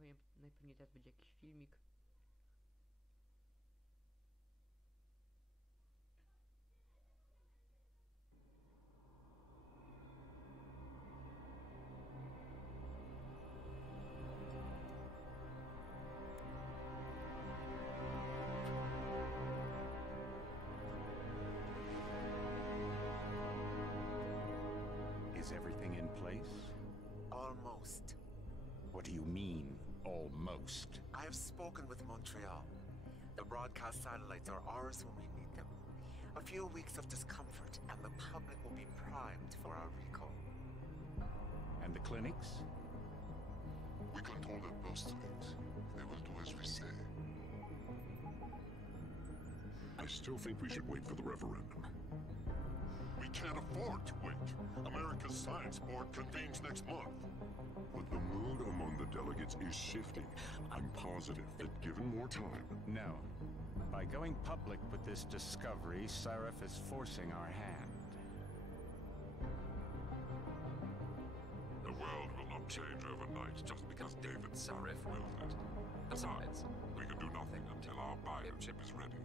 najpewniej teraz będzie jakiś filmik. Is everything in place? Almost. What do you mean, almost? I have spoken with Montreal. The broadcast satellites are ours when we need them. A few weeks of discomfort, and the public will be primed for our recall. And the clinics? We control their postings. They will do as we say. I still think we should wait for the referendum. We can't afford to wait. America's Science Board convenes next month. But the mood among the delegates is shifting. I'm positive that given more time... No. By going public with this discovery, Sarif is forcing our hand. The world will not change overnight just because David Sarif wills it. Besides, we can do nothing until our biochip is ready.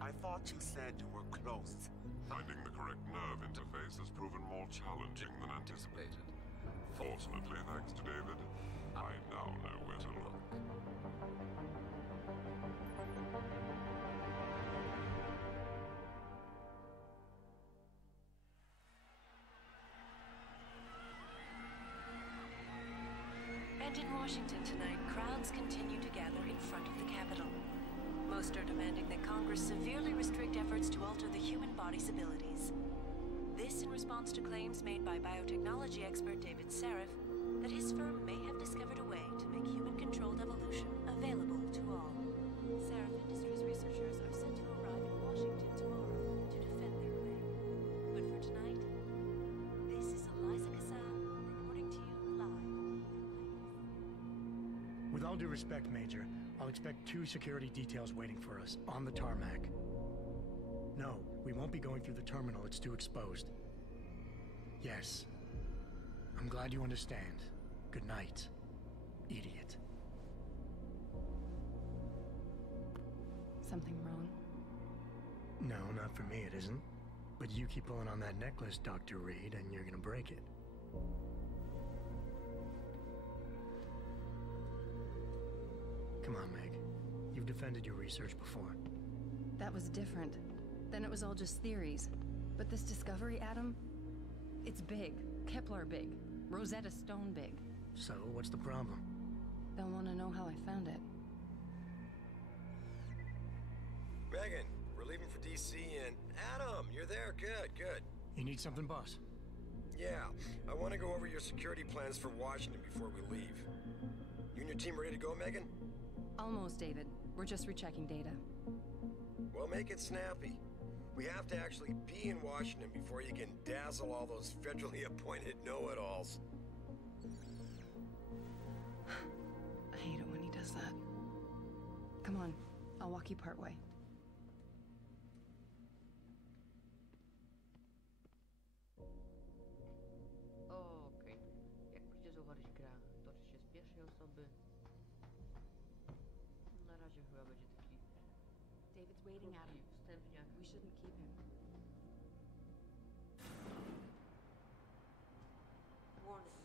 I thought you said you were close. Finding the correct nerve interface has proven more challenging than anticipated. Fortunately, thanks to David, I now know where to look. And in Washington tonight, crowds continue to gather in front of the Capitol. Most are demanding that Congress severely restrict efforts to alter the human body's abilities. This in response to claims made by biotechnology expert David Sarif that his firm may have discovered a way to make human-controlled evolution available to all. Sarif Industries researchers are set to arrive in Washington tomorrow to defend their claim. But for tonight, this is Eliza Casal reporting to you live. With all due respect, Major, I'll expect 2 security details waiting for us on the tarmac. No, we won't be going through the terminal. It's too exposed. Yes. I'm glad you understand. Good night, idiot. Something wrong? No, not for me, it isn't. But you keep pulling on that necklace, Dr. Reed, and you're gonna break it. Come on, Meg. You've defended your research before. That was different. Then it was all just theories. But this discovery, Adam, it's big. Kepler big. Rosetta Stone big. So, what's the problem? They'll want to know how I found it. Megan, we're leaving for DC and... Adam, you're there. Good, good. You need something, boss? Yeah, I want to go over your security plans for Washington before we leave. You and your team ready to go, Megan? Almost, David. We're just rechecking data. Well, make it snappy. We have to actually be in Washington before you can dazzle all those federally appointed know-it-alls. I hate it when he does that. Come on, I'll walk you part way. Okej. Jak możecie zauważyć, gra toczy się z pierwszej osoby. Na razie chyba będzie taki David's waiting, Adam. wstępniak. We shouldn't keep him. Warning.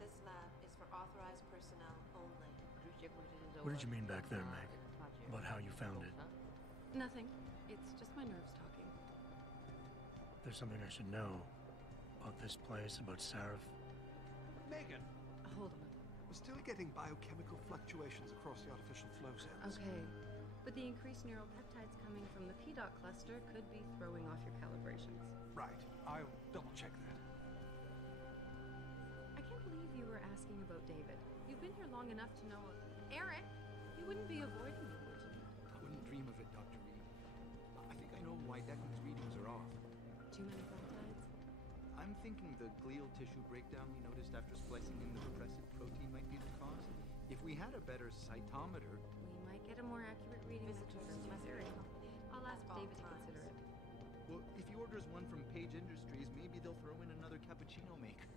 This lab is for authorized personnel only. Oczywiście jak możecie zauważyć... What did you mean back there, na Meg? padzie About how you found it? Boxa. Nothing. It's just my nerves talking. There's something I should know. About this place, about Sarif. Megan, Hold on. we're still getting biochemical fluctuations across the artificial flow cells. Okay. But the increased neural peptides coming from the P-dot cluster could be throwing off your calibrations. Right, I'll double check that. I can't believe you were asking about David. You've been here long enough to know... Eric! You wouldn't be avoiding me, would you? I wouldn't dream of it, Dr. Reed. I think I know why Declan's readings are off. Too many peptides? I'm thinking the glial tissue breakdown we noticed after splicing in the repressive protein might be the cause. If we had a better cytometer... We might get a more accurate reading after Visitors some must be theory. accompanied I'll ask at all David to times. consider it. Well, if he orders one from Page Industries, maybe they'll throw in another cappuccino maker.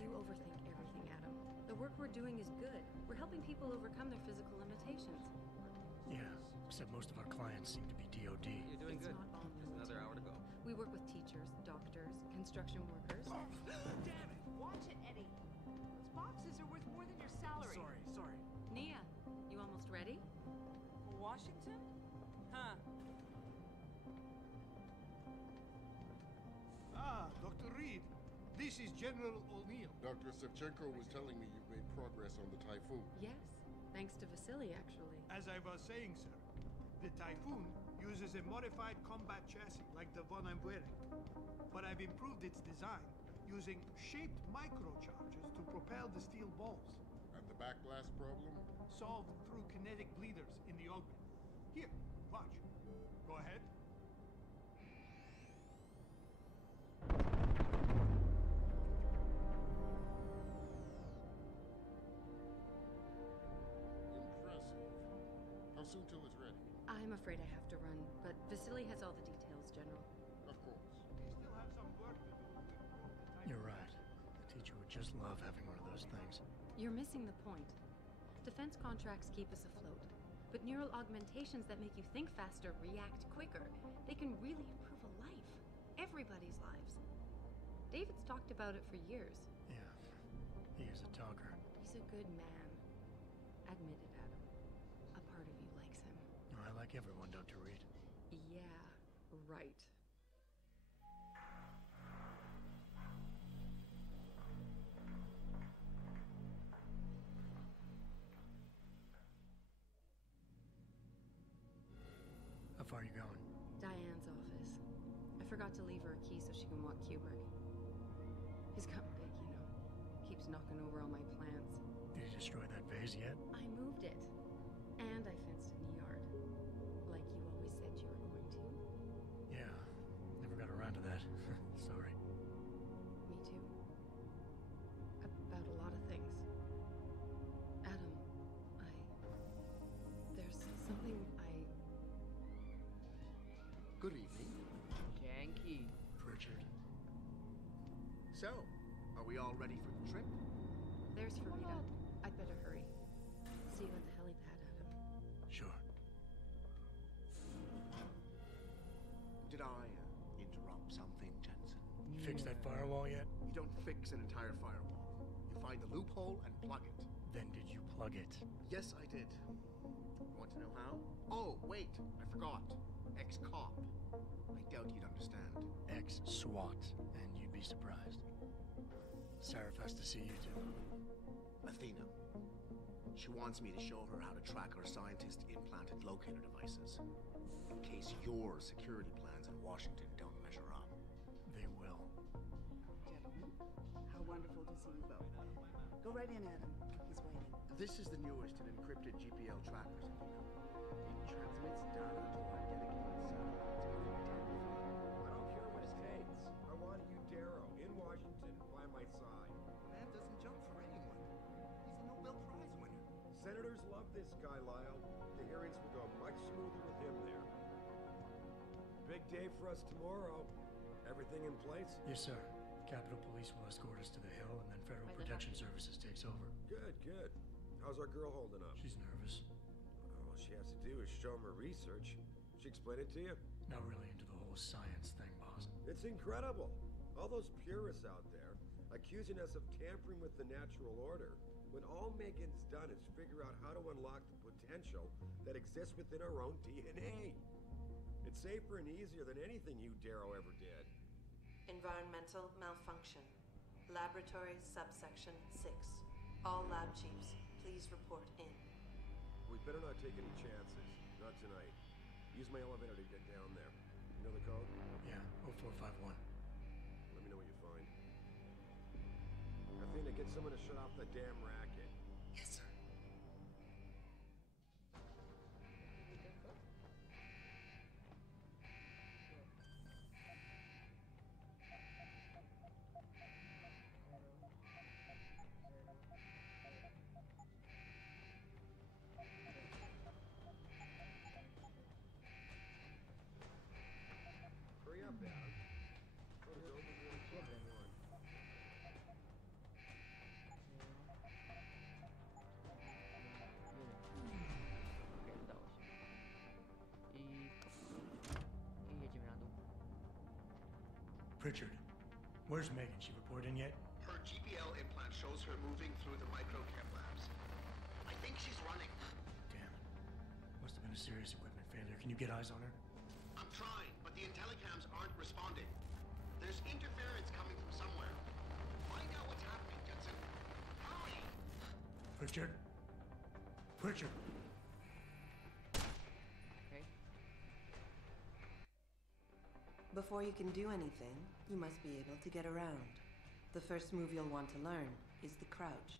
You overthink everything, Adam. The work we're doing is good. We're helping people overcome their physical limitations. Yeah, except most of our clients seem to be DOD. You're doing It's good. not all Just another hour to go. We work with teachers, doctors, construction workers. Damn it! Watch it, Eddie. Those boxes are worth more than your salary. Sorry. Nia, you almost ready? For Washington? Huh. Ah, Dr. Reed. This is General O'Neill. Dr. Sevchenko was telling me you've made progress on the Typhoon. Yes, thanks to Vasily, actually. As I was saying, sir, the Typhoon uses a modified combat chassis like the one I'm wearing. But I've improved its design using shaped microcharges to propel the steel balls. And the backblast problem? Solved through kinetic bleeders in the augment. Here, watch. Go ahead. Impressive. How soon till it's ready? I'm afraid I have to run, but Vasily has all the details, General. Of course. We still have some work to do to improve the Typhoon. You're right. The teacher would just love having one of those things. You're missing the point. Defense contracts keep us afloat, but neural augmentations that make you think faster, react quicker, they can really improve a life. Everybody's lives. David's talked about it for years. Yeah, he is a talker. He's a good man. Admit it, Adam. A part of you likes him. I like everyone, Dr. Reed. Yeah, right. How far are you going? Diane's office. I forgot to leave her a key so she can walk Kubrick. He's gotten big, you know. Keeps knocking over all my plants. Did you destroy that vase yet? I moved it. And I fenced in the yard. Like you always said you were going to. Yeah, never got around to that. Sorry. Me too. About a lot of things. Adam, there's something Good evening. Yankee. Pritchard. So, are we all ready for the trip? There's Farida. I'd better hurry. See you at the helipad, Adam. Sure. Did I interrupt something, Jensen? You fix that firewall yet? You don't fix an entire firewall. You find the loophole and plug it. Then did you plug it? Yes, I did. Want to know how? Oh, wait, I forgot. Ex-cop. I doubt you'd understand. Ex-SWAT, and you'd be surprised. Sarif has to see you too. Athena. She wants me to show her how to track our scientist-implanted locator devices. In case your security plans in Washington don't measure up. They will. Gentlemen, how wonderful to see you both. Go right in, Adam. He's waiting. This is the newest in encrypted GPL trackers, Athena. It transmits data to our dedicated satellites every 10 feet. I don't care what it takes. I want you, Darrow, in Washington, by my side. Man doesn't jump for anyone. He's a Nobel Prize winner. Senators love this guy, Lyle. The hearings will go much smoother with him there. Big day for us tomorrow. Everything in place? Yes, sir. Capitol Police will escort us to the Hill, and then Federal Protection Services takes over. Good, good. How's our girl holding up? She's nervous. All she has to do is show him her research. She explain it to you? Not really into the whole science thing, boss. It's incredible. All those purists out there accusing us of tampering with the natural order, when all Megan's done is figure out how to unlock the potential that exists within our own DNA. It's safer and easier than anything you, Darrow, ever did. Environmental malfunction. Laboratory subsection 6. All lab chiefs, please report in. We better not take any chances. Not tonight. Use my elevator to get down there. You know the code? Yeah, 0451. Let me know what you find. Athena, get someone to shut off that damn racket. Yes, sir. Hurry up, Adam. Code is over 151. Pritchard, where's Megan? She report in yet? Her GPL implant shows her moving through the microchem labs. I think she's running. Damn it. Must have been a serious equipment failure. Can you get eyes on her? I'm trying, but the intellicams aren't responding. There's interference coming from somewhere. Find out what's happening, Jensen. Hurry! Pritchard? Pritchard! Okay. Before you can do anything, you must be able to get around. The first move you'll want to learn is the crouch.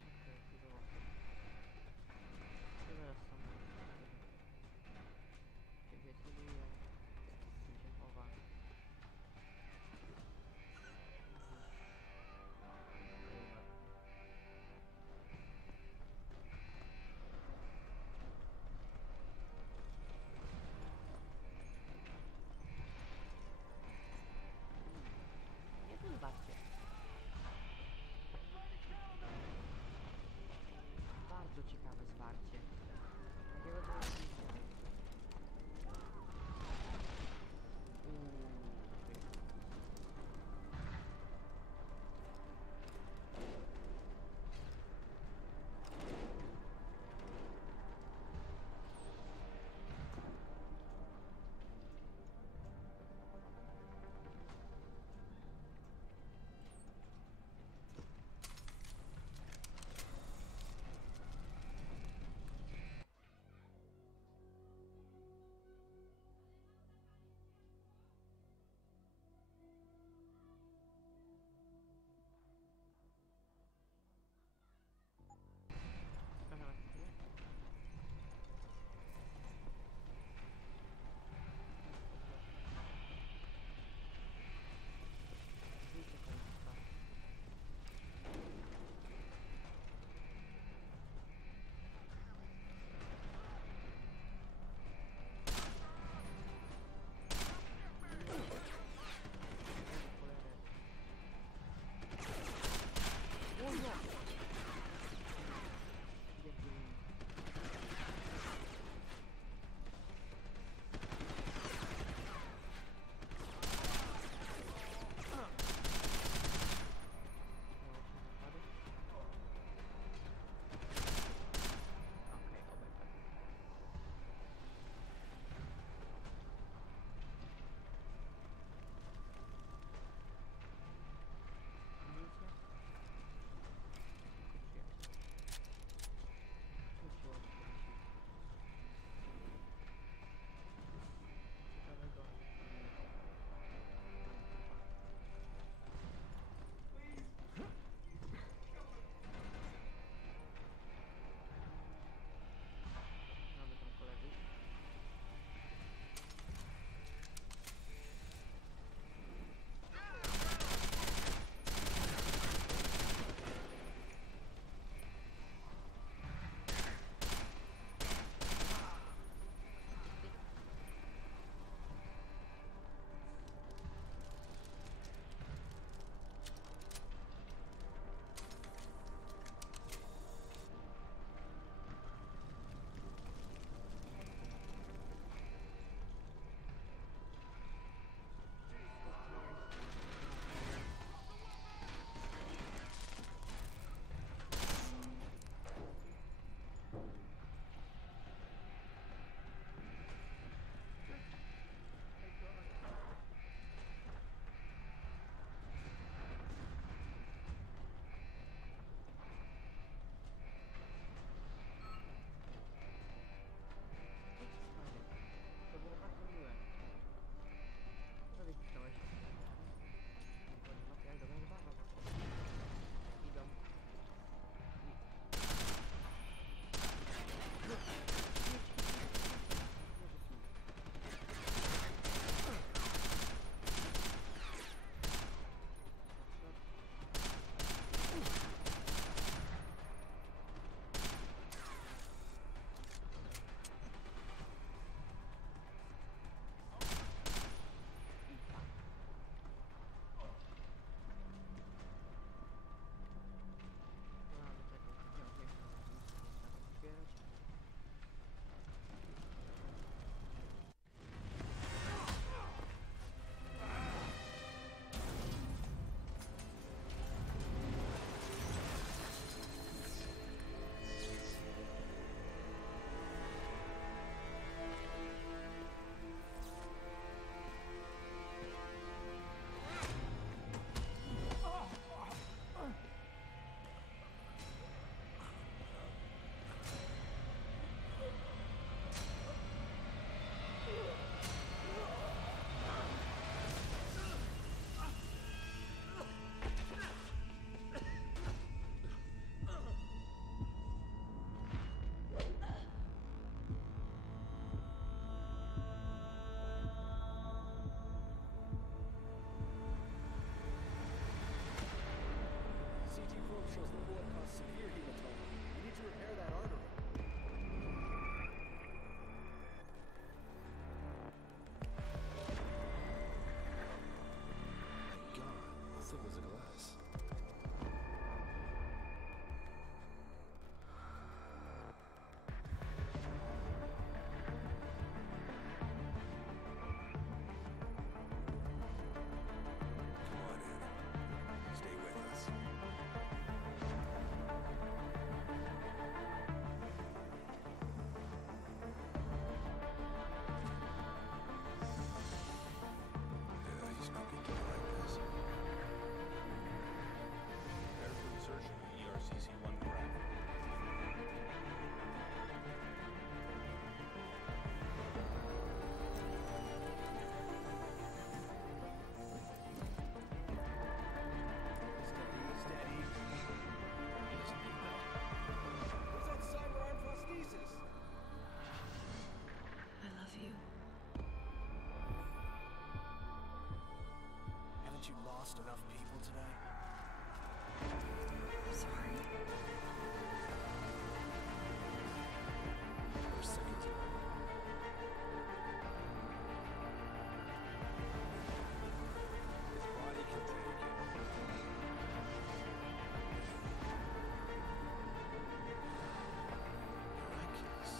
Haven't you lost enough people today? I'm sorry. For a second. His body can take it. Miraculous.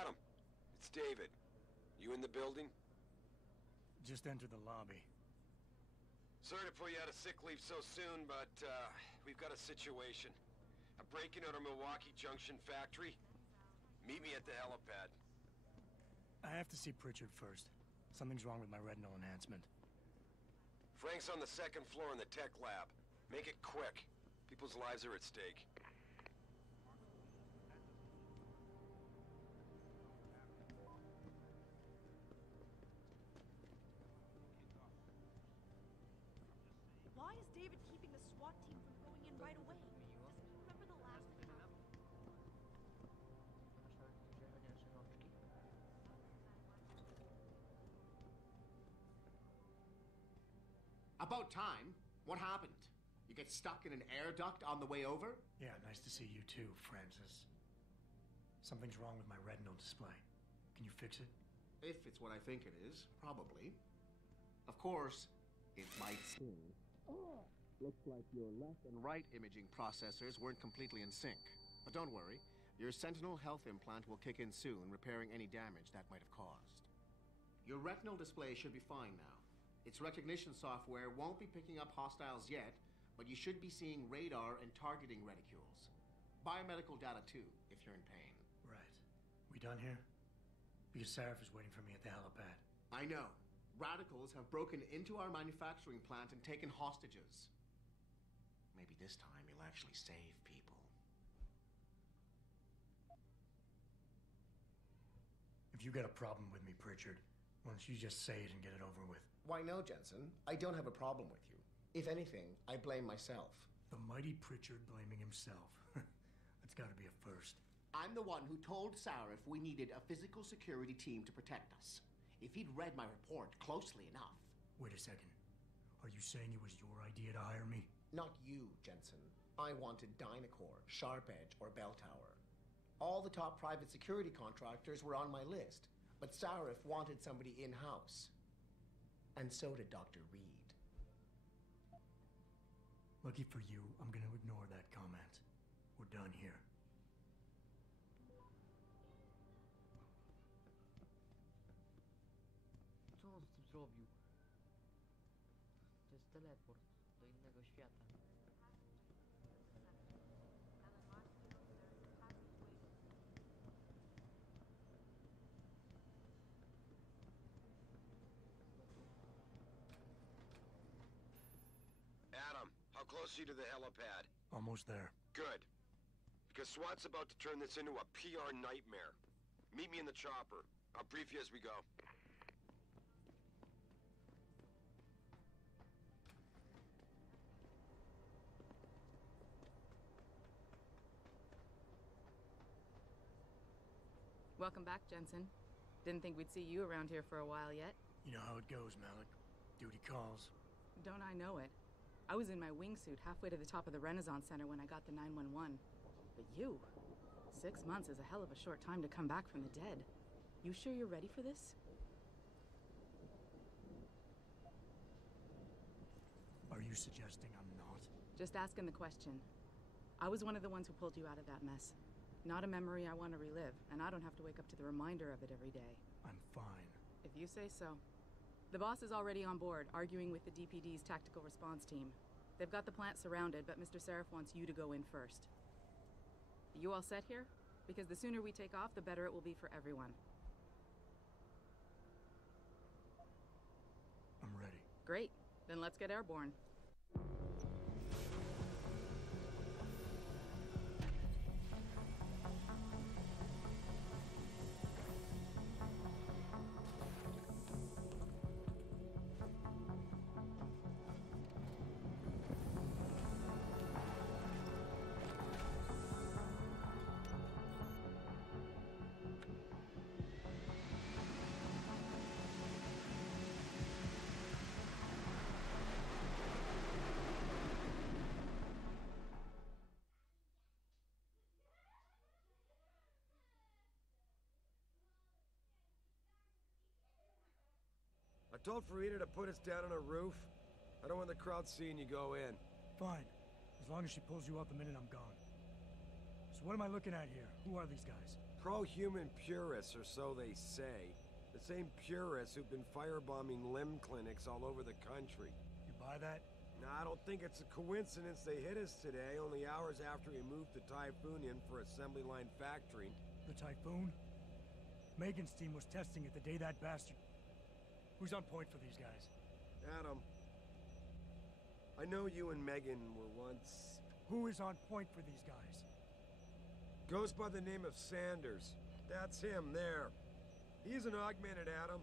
Adam, it's David. You in the building? Just enter the lobby. Sorry to pull you out of sick leave so soon, but we've got a situation. A break-in at our Milwaukee Junction factory. Meet me at the helipad. I have to see Pritchard first. Something's wrong with my retinal enhancement. Frank's on the second floor in the tech lab. Make it quick. People's lives are at stake. Why is David keeping the SWAT team from going in right away? Doesn't he remember the last attack? About time. What happened? You get stuck in an air duct on the way over? Yeah, nice to see you too, Francis. Something's wrong with my retinal display. Can you fix it? If it's what I think it is, probably. Of course, it might seem. Looks like your left and right imaging processors weren't completely in sync. But don't worry, your Sentinel health implant will kick in soon, repairing any damage that might have caused. Your retinal display should be fine now. Its recognition software won't be picking up hostiles yet, but you should be seeing radar and targeting reticules. Biomedical data too, if you're in pain. Right. We done here? Because Sarif is waiting for me at the helipad. I know. Radicals have broken into our manufacturing plant and taken hostages. Maybe this time you'll actually save people. If you got a problem with me, Pritchard, why don't you just say it and get it over with? Why no, Jensen. I don't have a problem with you. If anything, I blame myself. The mighty Pritchard blaming himself. That's gotta be a first. I'm the one who told Sarif we needed a physical security team to protect us. If he'd read my report closely enough... Wait a second. Are you saying it was your idea to hire me? Not you, Jensen. I wanted Dynacore, Sharp Edge, or Bell Tower. All the top private security contractors were on my list, but Sarif wanted somebody in-house. And so did Dr. Reed. Lucky for you, I'm gonna ignore that comment. We're done here. Co on z tym zrobił? To jest teleport do innego świata. Adam, how close are you to the helipad? Almost there. Good. Because SWAT's about to turn this into a PR nightmare. Meet me in the chopper. I'll brief you as we go. Welcome back, Jensen. Didn't think we'd see you around here for a while yet. You know how it goes, Malik. Duty calls. Don't I know it? I was in my wingsuit halfway to the top of the Renaissance Center when I got the 911. But you... 6 months is a hell of a short time to come back from the dead. You sure you're ready for this? Are you suggesting I'm not? Just asking the question. I was one of the ones who pulled you out of that mess. Not a memory I want to relive, and I don't have to wake up to the reminder of it every day. I'm fine. If you say so. The boss is already on board, arguing with the DPD's tactical response team. They've got the plant surrounded, but Mr. Seraph wants you to go in first. You all set here? Because the sooner we take off, the better it will be for everyone. I'm ready. Great. Then let's get airborne. I told Farida to put us down on a roof. I don't want the crowd seeing you go in. Fine. As long as she pulls you out the minute I'm gone. So what am I looking at here? Who are these guys? Pro-human purists, or so they say. The same purists who've been firebombing limb clinics all over the country. You buy that? Nah, I don't think it's a coincidence they hit us today, only hours after we moved the Typhoon in for assembly line factory. The Typhoon? Megan's team was testing it the day that bastard... Who's on point for these guys? Adam. I know you and Megan were once... Who is on point for these guys? Goes by the name of Sanders. That's him, there. He's an augmented Adam,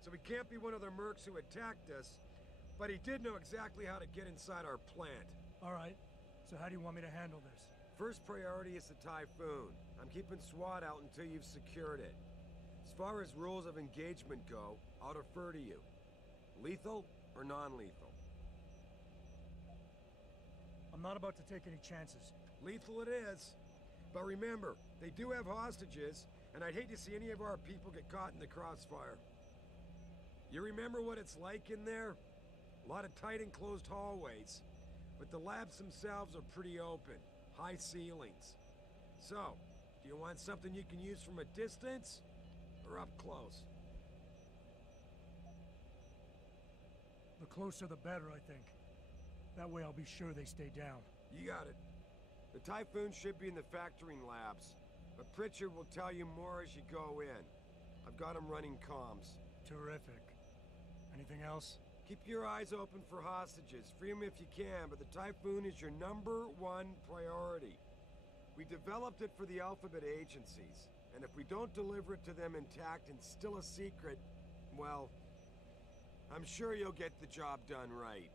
so he can't be one of the mercs who attacked us, but he did know exactly how to get inside our plant. All right. So how do you want me to handle this? First priority is the Typhoon. I'm keeping SWAT out until you've secured it. As far as rules of engagement go, I'll defer to you. Lethal or non-lethal? I'm not about to take any chances. Lethal it is. But remember, they do have hostages, and I'd hate to see any of our people get caught in the crossfire. You remember what it's like in there? A lot of tight enclosed hallways. But the labs themselves are pretty open. High ceilings. So, do you want something you can use from a distance? Or up close? The closer the better, I think. That way I'll be sure they stay down. You got it. The Typhoon should be in the factoring labs, but Pritchard will tell you more as you go in. I've got him running comms. Terrific. Anything else? Keep your eyes open for hostages. Free them if you can, but the Typhoon is your #1 priority. We developed it for the Alphabet agencies, and if we don't deliver it to them intact and still a secret, well, I'm sure you'll get the job done right.